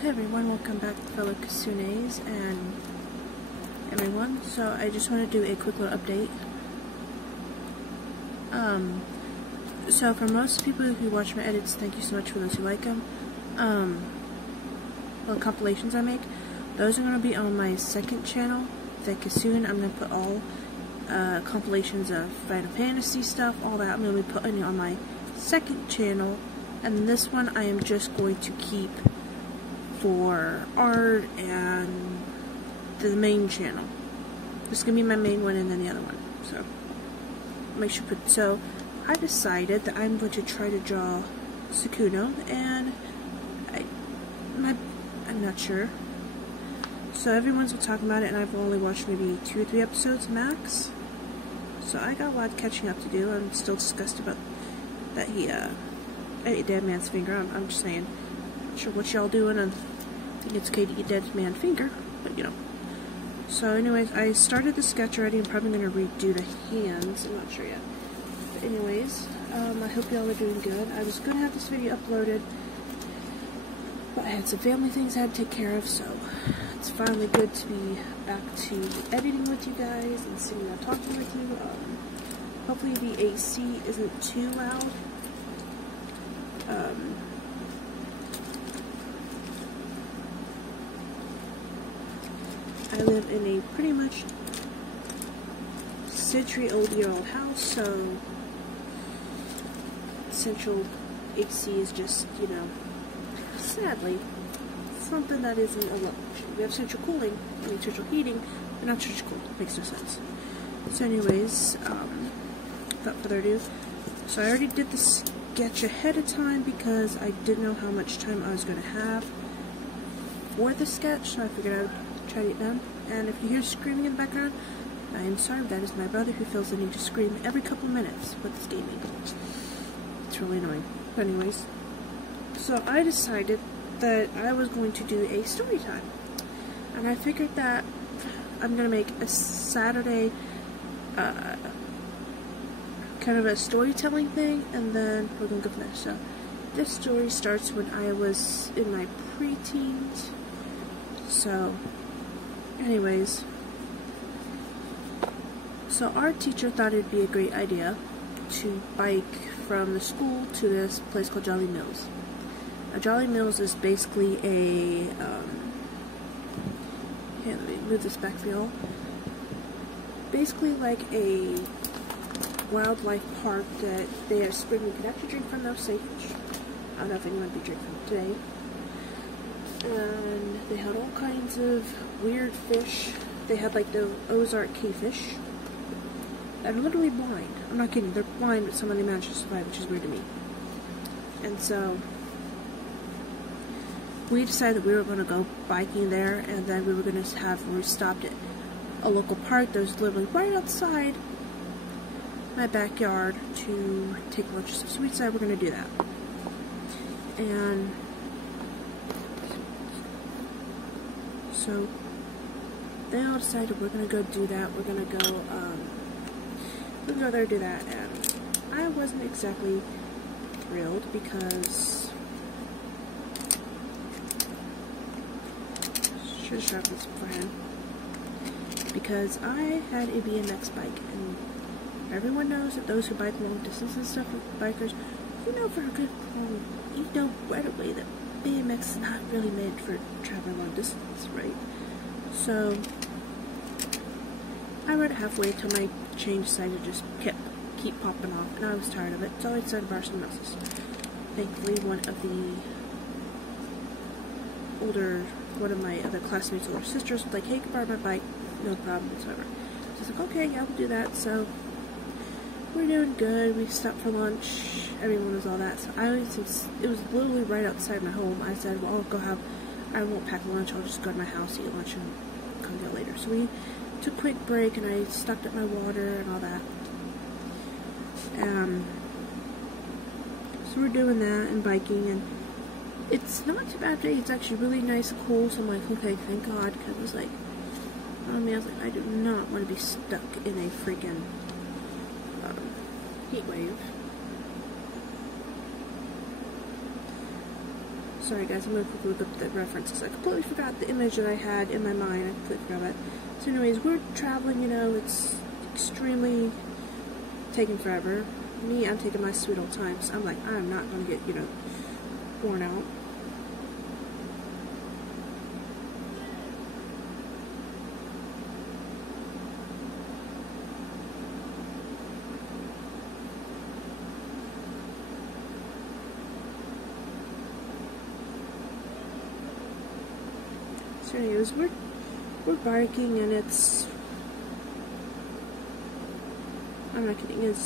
Hey everyone, welcome back fellow Kasunes and everyone. So I just want to do a quick little update. So for most people who watch my edits, thank you so much for those who like them. Well, compilations I make, those are going to be on my second channel, the Kasune. I'm going to put all compilations of Final Fantasy stuff, all that I'm going to be putting on my second channel. And this one I am just going to keep for art and the main channel. This is going to be my main one and then the other one. So, make sure so I decided that I'm going to try to draw Sukuna, and I'm not sure. So everyone's been talking about it, and I've only watched maybe 2 or 3 episodes max. So I got a lot of catching up to do. I'm still disgusted about that he ate Dead Man's finger. I'm just saying. Not sure what y'all doing. I think it's okay to eat Dead Man's finger, but you know. So anyways, I started the sketch already. I'm probably going to redo the hands. I'm not sure yet. But anyways, I hope y'all are doing good. I was going to have this video uploaded, but I had some family things I had to take care of, so it's finally good to be back to editing with you guys and sitting down talking with you. Hopefully the AC isn't too loud. I live in a pretty much century-old-year-old house, so central AC is just, you know, sadly, something that isn't a luxury. We have central cooling, I mean central heating, but not central cooling. Makes no sense. So anyways, without further ado, so I already did the sketch ahead of time because I didn't know how much time I was going to have for the sketch, so I figured I would try to get done. And if you hear screaming in the background, I am sorry, that is my brother who feels the need to scream every couple minutes with his gaming. It's really annoying. But anyways, so I decided that I was going to do a story time. And I figured that I'm going to make a Saturday kind of a storytelling thing, and then we're going to go from there. So this story starts when I was in my preteens. So anyways, so our teacher thought it'd be a great idea to bike from the school to this place called Jolly Mills. Now, Jolly Mills is basically a, here, let me move this back for y'all. Basically like a wildlife park that they have spring you can actually drink from, though, safe. I don't know if anyone would be drinking from today. And they had all kinds of weird fish. They had like the Ozark cavefish. They're literally blind. I'm not kidding. They're blind, but somehow they managed to survive, which is weird to me. And so we decided that we were going to go biking there, and then we stopped at a local park that was literally right outside my backyard to take lunch. So we decided we're going to do that. And so they all decided we're going to go do that. We're going to go there and do that. And I wasn't exactly thrilled because should have sharpened this beforehand. Because I had a BMX bike, and everyone knows that those who bike long distance and stuff with bikers, you know you know right away that BMX is not really meant for traveling long distance, right? So I rode it halfway until my chain decided to just keep popping off, and I was tired of it, so I decided to borrow someone else's. Thankfully, one of my other classmates' older sisters was like, "Hey, you can borrow my bike, no problem whatsoever." So I was like, "Okay, yeah, we'll do that." So we're doing good. We stopped for lunch. Everyone was all that. So it was literally right outside my home. I said, "Well, I won't pack lunch. I'll just go to my house, eat lunch, and come get later." So we took a quick break, and I stocked up my water and all that. So we're doing that and biking, and it's not too bad today. It's actually really nice and cool. So I'm like, okay, thank God, because it was like, I was like, I do not want to be stuck in a freaking heat wave. Sorry guys, I'm going to quickly look up the references. I completely forgot the image that I had in my mind. I completely forgot about it. So anyways, we're traveling, you know, it's extremely taking forever. Me, I'm taking my sweet old time. So I'm like, I'm not going to get, you know, worn out. So anyways, we're biking, and it's, I'm not kidding,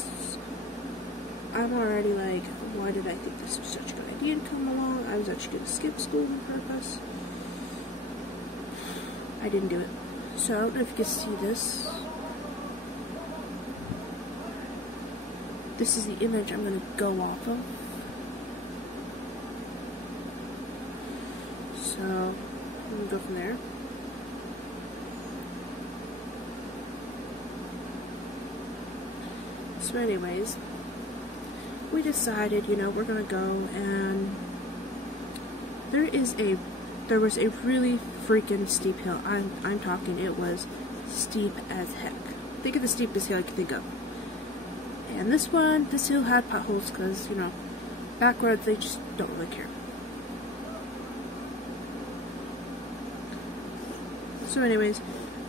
I'm already like, why did I think this was such a good idea to come along? I was actually going to skip school on purpose. I didn't do it. So I don't know if you can see this. This is the image I'm going to go off of. So we'll go from there. So anyways, we decided, you know, we're gonna go, and there was a really freaking steep hill. I'm talking, it was steep as heck. Think of the steepest hill I could think of. And this hill had potholes because, you know, back roads, they just don't really care. So anyways,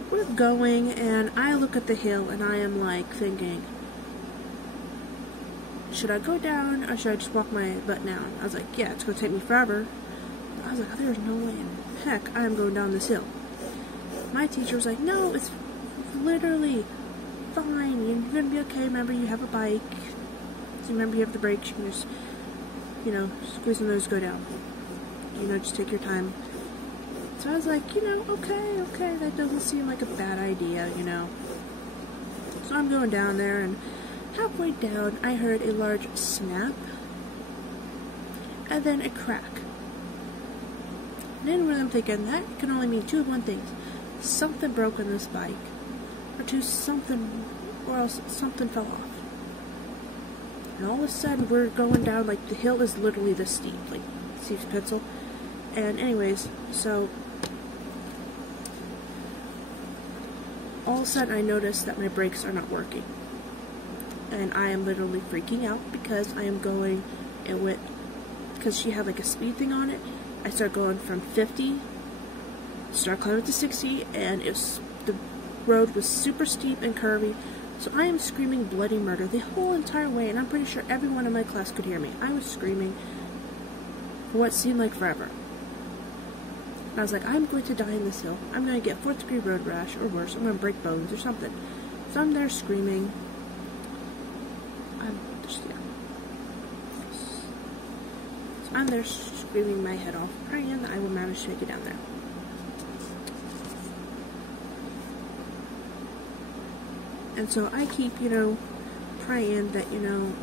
we're going, and I look at the hill, and I am like thinking, should I go down, or should I just walk my butt down? I was like, yeah, it's going to take me forever. But I was like, oh, there's no way in heck I am going down this hill. My teacher was like, no, it's literally fine. You're going to be okay. Remember, you have a bike. So remember, you have the brakes. You can just, you know, squeeze them, those go down. You know, just take your time. So I was like, you know, okay, that doesn't seem like a bad idea, you know. So I'm going down there, and halfway down, I heard a large snap, and then a crack. And then when I'm thinking, that can only mean two of one things. Something broke on this bike, or else something fell off. And all of a sudden, we're going down, like, the hill is literally this steep, like, Steve's pencil. And anyways, so all of a sudden I noticed that my brakes are not working. And I am literally freaking out because I am going, because she had like a speed thing on it, I start going from 50, start climbing to 60, and the road was super steep and curvy, so I am screaming bloody murder the whole entire way, and I'm pretty sure everyone in my class could hear me. I was screaming for what seemed like forever. And I was like, I'm going to die in this hill. I'm going to get 4th degree road rash, or worse, I'm going to break bones or something. So I'm there screaming. I'm there screaming my head off, praying that I will manage to make it down there. And so I keep, you know, praying that, you know,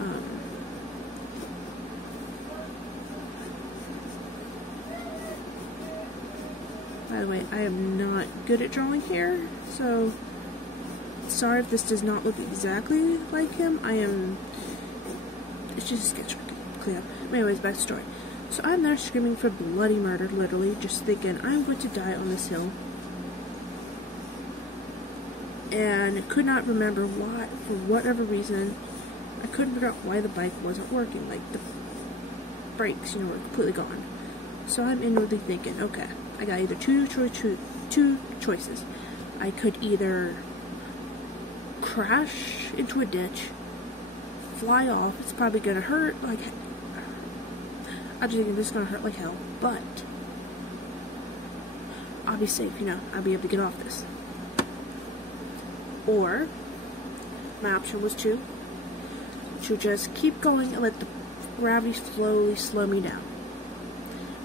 by the way, I am not good at drawing here, so sorry if this does not look exactly like him. It's just a sketch clean up. Anyways, back to the story. So I'm there screaming for bloody murder, literally, just thinking I'm going to die on this hill. And could not remember why, for whatever reason, I couldn't figure out why the bike wasn't working. Like, the brakes, you know, were completely gone. So I'm inwardly thinking, okay, I got either two choices. I could either crash into a ditch, fly off, it's probably gonna hurt, like, I'm just thinking this is gonna hurt like hell, but I'll be safe, you know, I'll be able to get off this. Or, my option was to just keep going and let the gravity slowly slow me down.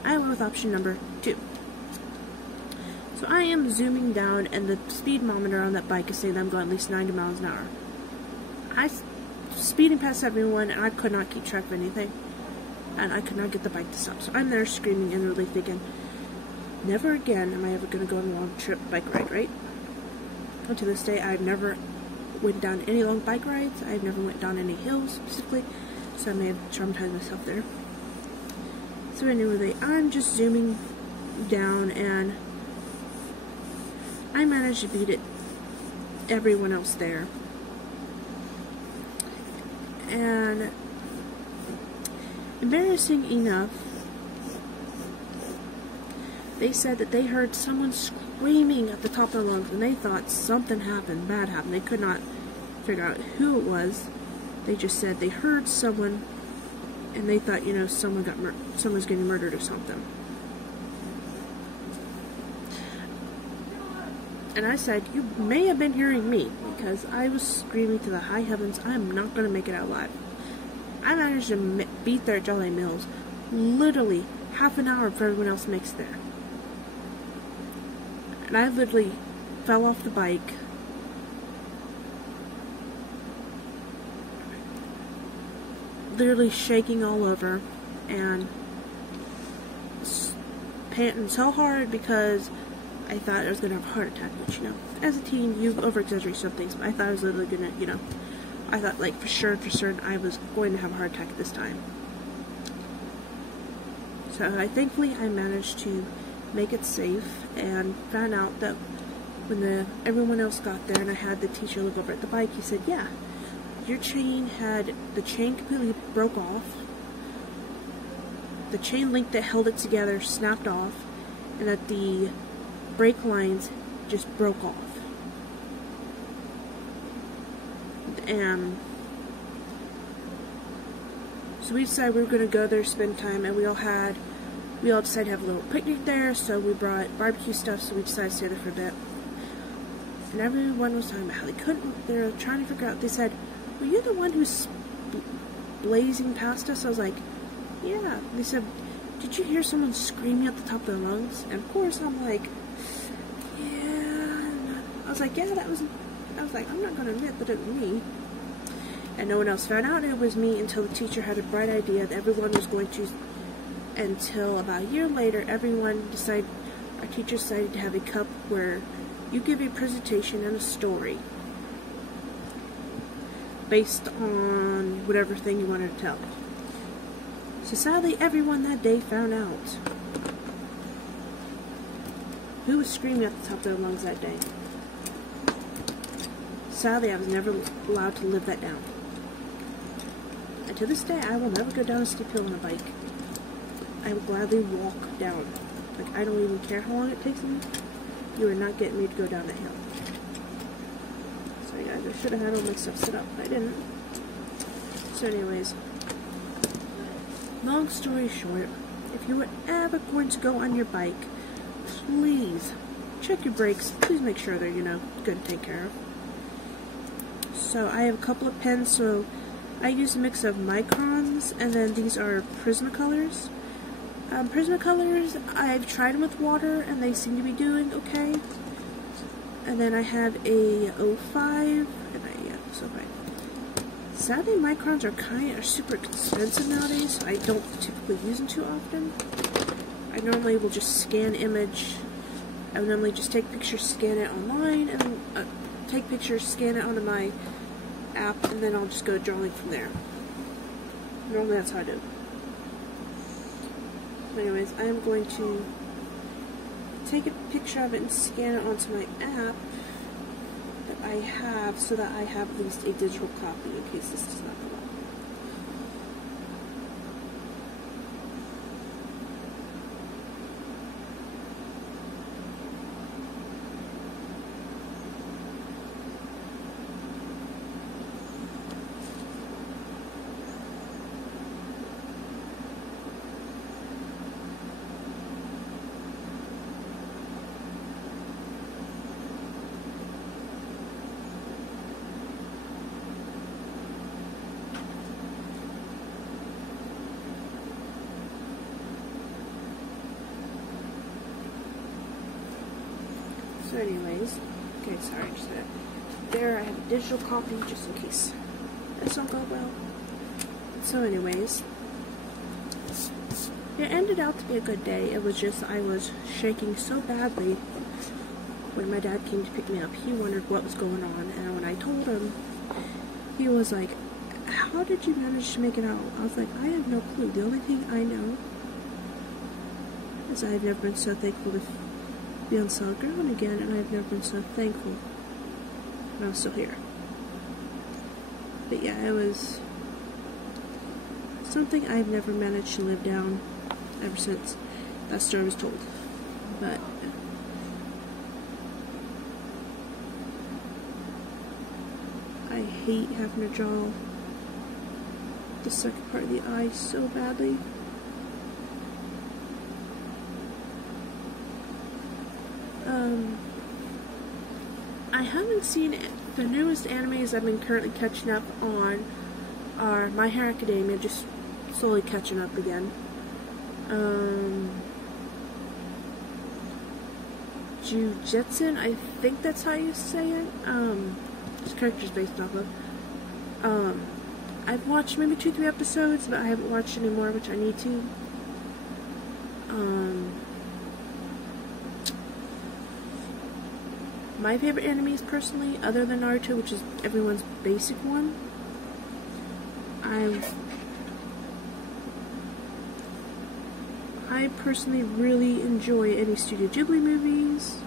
I went with option number 2. So I am zooming down, and the speedometer on that bike is saying that I'm going at least 90 miles an hour. I'm speeding past everyone, and I could not keep track of anything. And I could not get the bike to stop. So I'm there screaming and really thinking, never again am I ever going to go on a long trip bike ride, right? And to this day, I've never went down any long bike rides. I've never went down any hills specifically, so I may have traumatized myself there. So anyway, I'm just zooming down, and I managed to beat everyone else there. And embarrassing enough, they said that they heard someone screaming at the top of their lungs, and they thought something bad happened. They could not figure out who it was. They just said they heard someone, and they thought, someone's getting murdered or something. And I said, you may have been hearing me, because I was screaming to the high heavens, I'm not going to make it out alive. I managed to beat their Jolly Mills literally half an hour before everyone else makes there. And I literally fell off the bike. Literally shaking all over and panting so hard because I thought I was going to have a heart attack, which, as a teen, you over-exaggerate some things, but I thought I was literally going to, I thought, like, for certain, I was going to have a heart attack at this time. So, thankfully, I managed to make it safe, and found out that when everyone else got there, and I had the teacher look over at the bike, he said, yeah, the chain completely broke off, the chain link that held it together snapped off, and that the brake lines just broke off. And so we decided we were going to go there, spend time, and we all decided to have a little picnic there, so we brought barbecue stuff, so we decided to stay there for a bit. And everyone was talking about how they were trying to figure out, they said, were you the one who's blazing past us? I was like, yeah. They said, did you hear someone screaming at the top of their lungs? And of course, I'm like, yeah. I was like, yeah, I'm not going to admit that it was me. And no one else found out it was me until the teacher had a bright idea that everyone was going to, until about a year later, our teacher decided to have a cup where you give a presentation and a story based on whatever thing you wanted to tell. So sadly, everyone that day found out who was screaming at the top of their lungs that day. Sadly, I was never allowed to live that down. And to this day, I will never go down a steep hill on a bike. I will gladly walk down. Like, I don't even care how long it takes me. You are not getting me to go down that hill. So guys, I should have had all my stuff set up, but I didn't. So anyways, long story short, if you were ever going to go on your bike, please check your brakes. Please make sure they're, good to take care of. So I have a couple of pens, so I use a mix of microns, and then these are Prismacolors. Prismacolors, I've tried them with water, and they seem to be doing okay. And then I have a 05, so fine. Sadly, microns are super expensive nowadays, so I don't typically use them too often. I normally will just scan image. I would normally just take pictures, scan it online, and then take pictures, scan it onto my app, and then I'll just go drawing from there. Normally that's how I do it. Anyways, I am going to take a picture of it and scan it onto my app that I have, so that I have at least a digital copy in case this does not come up. So anyways, okay, sorry, just that. There, I have a digital copy just in case this don't go well. So anyways, it ended out to be a good day. It was just, I was shaking so badly when my dad came to pick me up. He wondered what was going on, and when I told him, he was like, how did you manage to make it out? I was like, I have no clue. The only thing I know Because I have never been so thankful to be on solid ground again, and I have never been so thankful that I'm still here. But yeah, it was something I've never managed to live down ever since that story was told. But I hate having to draw the second part of the eye so badly. I haven't seen it. The newest animes I've been currently catching up on are My Hero Academia, just slowly catching up again. Jujutsu, I think that's how you say it. This character's based off of. I've watched maybe 2-3 episodes, but I haven't watched any more, which I need to. My favorite animes, personally, other than Naruto, which is everyone's basic one, I personally really enjoy any Studio Ghibli movies.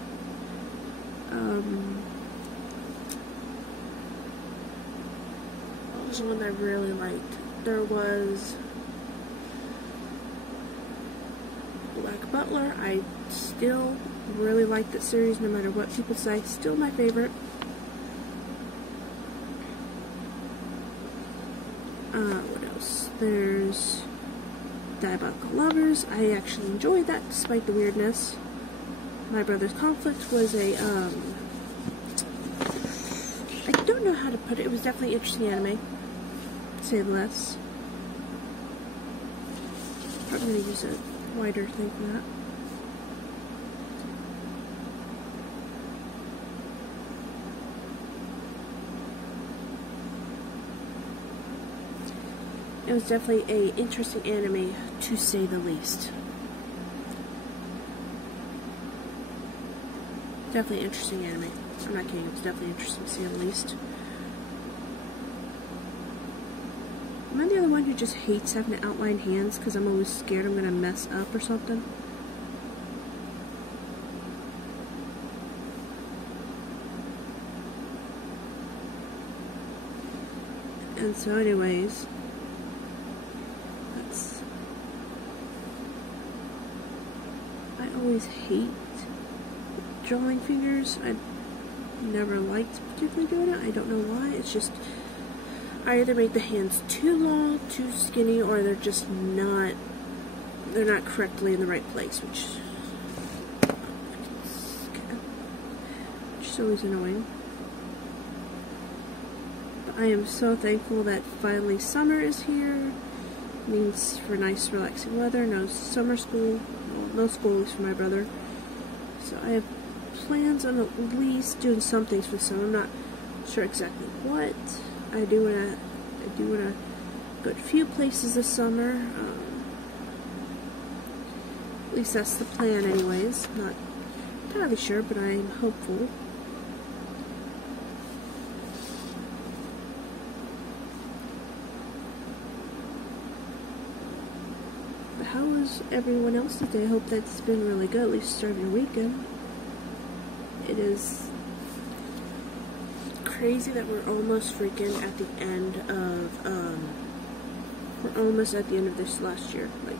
What was one I really liked? There was Black Butler. I still really like that series, no matter what people say. Still my favorite. What else? There's Diabolical Lovers. I actually enjoyed that despite the weirdness. My Brother's Conflict was a, I don't know how to put it. It was definitely an interesting anime, to say the least. Probably going to use a wider thing for that. It was definitely an interesting anime, to say the least. Definitely interesting anime. I'm not kidding, it's definitely interesting, to say the least. Am I the other one who just hates having to outline hands because I'm always scared I'm going to mess up or something? And so anyways, I always hate drawing fingers. I never liked particularly doing it. I don't know why. It's just, I either make the hands too long, too skinny, or they're just not, they're not correctly in the right place, which is always annoying. But I am so thankful that finally summer is here. It means for nice, relaxing weather. No summer school. Well, no school, at least for my brother. So I have plans on at least doing some things for the summer. I'm not sure exactly what. I do wanna go to a few places this summer. At least that's the plan, anyways. Not entirely sure, but I'm hopeful. But how was everyone else today? I hope that's been really good, at least starting the weekend. It is crazy that we're almost freaking at the end of, we're almost at the end of this last year. Like,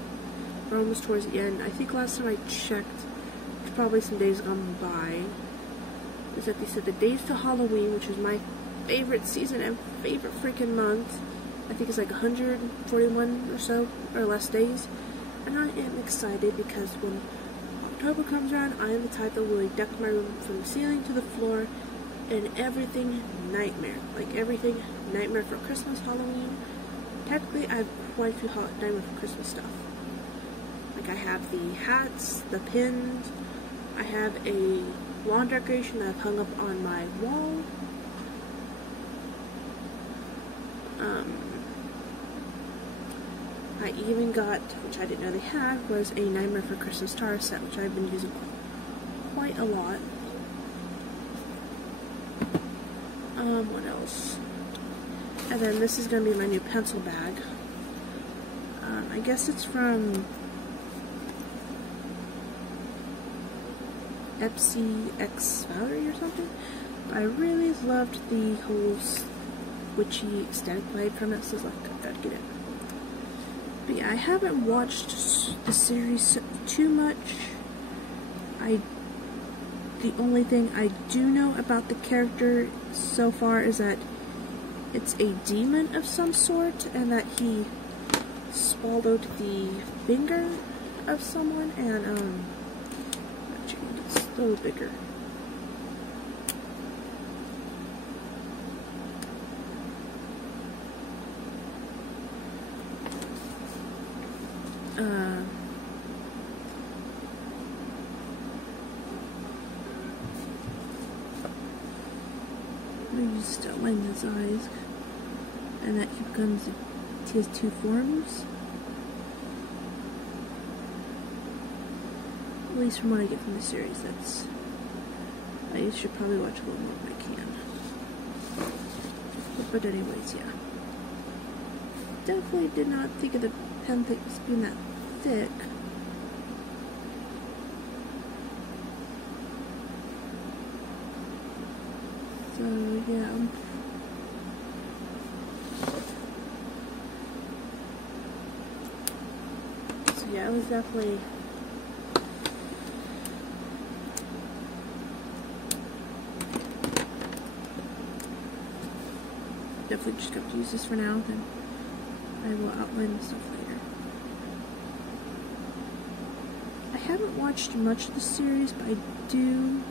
we're almost towards the end. I think last time I checked, it's probably some days gone by, is that they said the days to Halloween, which is my favorite season and favorite freaking month. I think it's like 141 or so, or less days. And I am excited because when October comes around, I am the type that will deck my room from the ceiling to the floor and everything nightmare. Like everything Nightmare for Christmas, Halloween. Technically, I have quite a few Nightmare for Christmas stuff. Like I have the hats, the pins, I have a lawn decoration that I've hung up on my wall. I even got, which I didn't know they had, was a Nightmare for Christmas Star set, which I've been using quite a lot. What else? And then this is going to be my new pencil bag. I guess it's from Epsi X Valerie or something. I really loved the whole witchy static vibe from it, so I was like, I gotta get it. But yeah, I haven't watched the series too much. The only thing I do know about the character so far is that it's a demon of some sort, and that he swallowed the finger of someone, and actually it's a little bigger. You just outline his eyes, and that he becomes, he has two forms. At least from what I get from the series, that's, I should probably watch a little more if I can. But anyways, yeah. Definitely did not think of the pen things being that thick. So yeah, so yeah, it was definitely just got to use this for now, then I will outline the stuff later. I haven't watched much of the series, but I do, in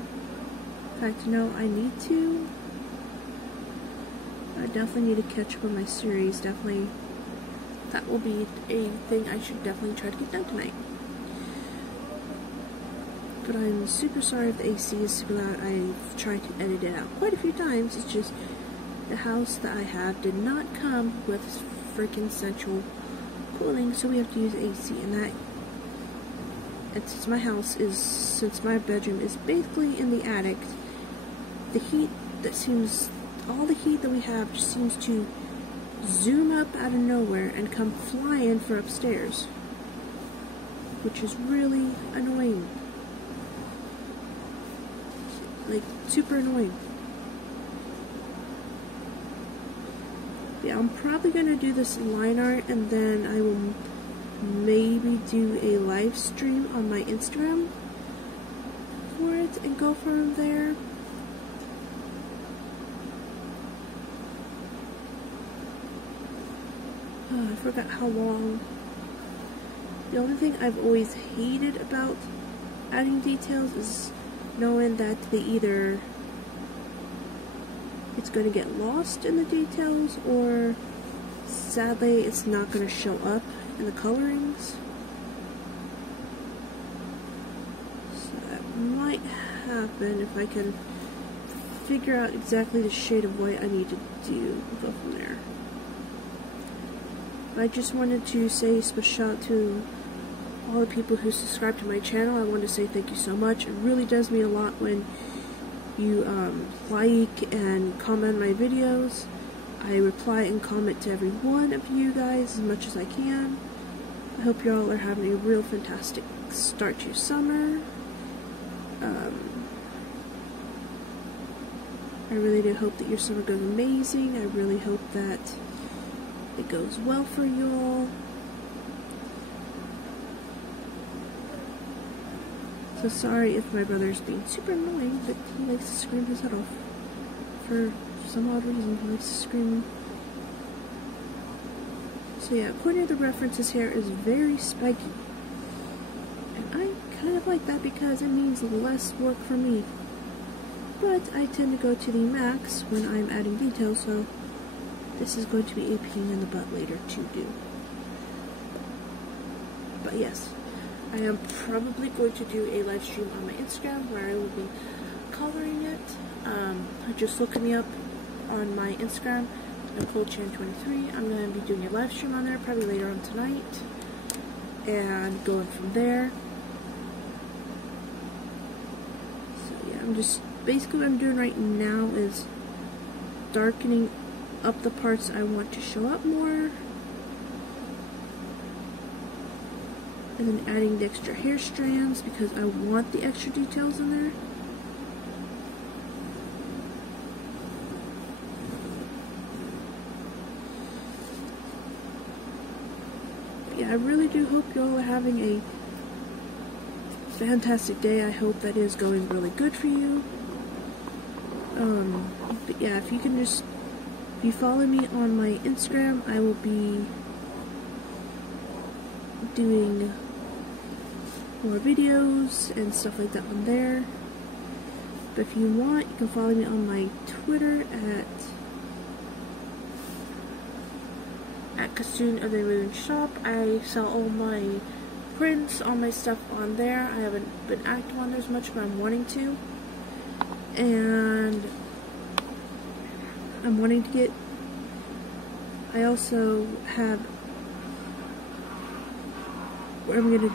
fact, no, I need to. I definitely need to catch up on my series. Definitely, that will be a thing I should definitely try to get done tonight. But I'm super sorry if the AC is super loud. I've tried to edit it out quite a few times. It's just the house that I have did not come with freaking central cooling, so we have to use AC. And that, and since my house is, since my bedroom is basically in the attic, the heat that seems, all the heat that we have just seems to zoom up out of nowhere and come flying for upstairs, which is really annoying. Like, super annoying. Yeah, I'm probably going to do this line art, and then I will maybe do a live stream on my Instagram for it and go from there. Oh, I forgot how long. The only thing I've always hated about adding details is knowing that they either, it's going to get lost in the details, or sadly it's not going to show up in the colorings. So that might happen if I can figure out exactly the shade of white I need to do. We'll go from there. I just wanted to say a special shout out to all the people who subscribe to my channel. I want to say thank you so much. It really does mean a lot when you like and comment my videos. I reply and comment to every one of you guys as much as I can. I hope you all are having a real fantastic start to your summer. I really do hope that your summer goes amazing. I really hope that it goes well for you all. So sorry if my brother's being super annoying, but he likes to scream his head off. For some odd reason, he likes to scream. So yeah, according to the references, hair is very spiky. And I kind of like that because it means less work for me. But I tend to go to the max when I'm adding details, so this is going to be a pain in the butt later to do. But yes, I am probably going to do a live stream on my Instagram where I will be coloring it. Just look me up on my Instagram, NicoleChan23. I'm going to be doing a live stream on there probably later on tonight, and going from there. So yeah, I'm just, basically what I'm doing right now is darkening up the parts I want to show up more. And then adding the extra hair strands because I want the extra details in there. But yeah, I really do hope you all are having a fantastic day. I hope that is going really good for you. But yeah, if you follow me on my Instagram, I will be doing more videos and stuff like that on there. But if you want, you can follow me on my Twitter at Kassoon of the Moon Shop. I sell all my prints, all my stuff on there. I haven't been active on there as much, but I'm wanting to. And I'm wanting to get, I also have, where I'm going to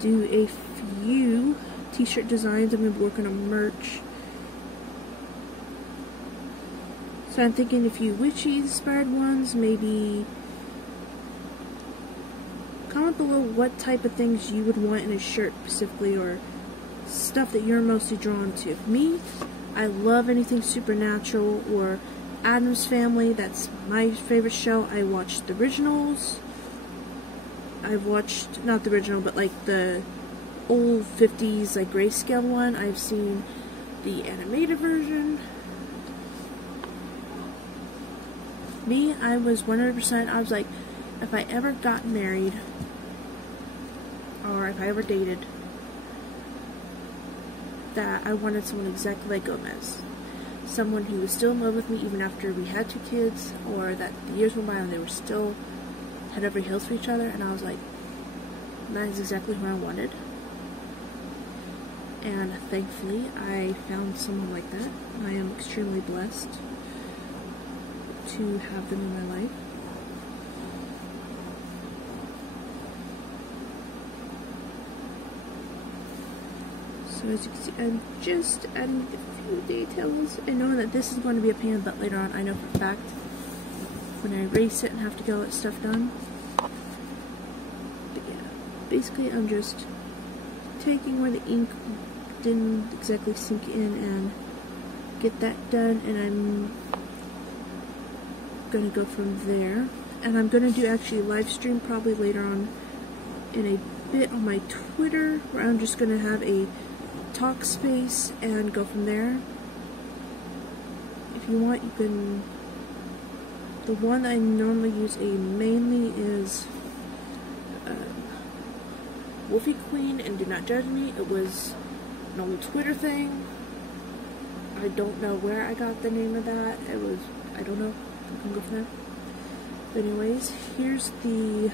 do a few t-shirt designs. I'm going to be working on merch. So I'm thinking a few witchy inspired ones, maybe. Comment below what type of things you would want in a shirt specifically, or stuff that you're mostly drawn to. Me, I love anything supernatural or Addams Family. That's my favorite show. I watched the originals. I've watched, not the original, but like the old 50s like grayscale one. I've seen the animated version. Me, I was 100%, I was like, if I ever got married, or if I ever dated, that I wanted someone exactly like Gomez. Someone who was still in love with me even after we had 2 kids, or that the years went by and they were still head over heels for each other, and I was like, that is exactly who I wanted. And thankfully, I found someone like that. I am extremely blessed to have them in my life. So as you can see, I'm just adding a few details. I know that this is going to be a pain in the butt later on. I know for a fact when I erase it and have to get all that stuff done. But yeah, basically I'm just taking where the ink didn't exactly sink in and get that done, and I'm gonna go from there. And I'm gonna do actually a live stream probably later on in a bit on my Twitter, where I'm just gonna have a talk space and go from there. If you want, you can. The one I normally use mainly is Wolfie Queen, and do not judge me. It was an old Twitter thing. I don't know where I got the name of that. It was, I don't know. I can go from there. But anyways, here's the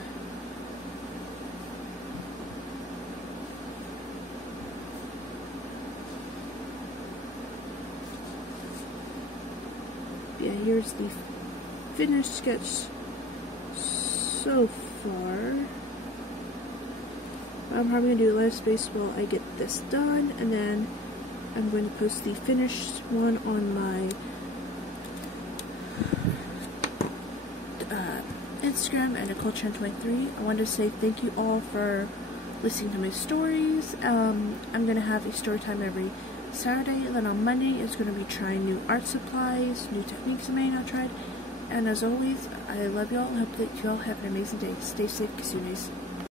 here's the finished sketch so far. I'm probably going to do a live space while I get this done, and then I'm going to post the finished one on my Instagram at NicoleChan23. I wanted to say thank you all for listening to my stories. I'm going to have a story time every Saturday, and then on Monday it's going to be trying new art supplies, new techniques I may not tried. And as always, I love y'all and hope that you all have an amazing day. Stay safe, Kassoonies.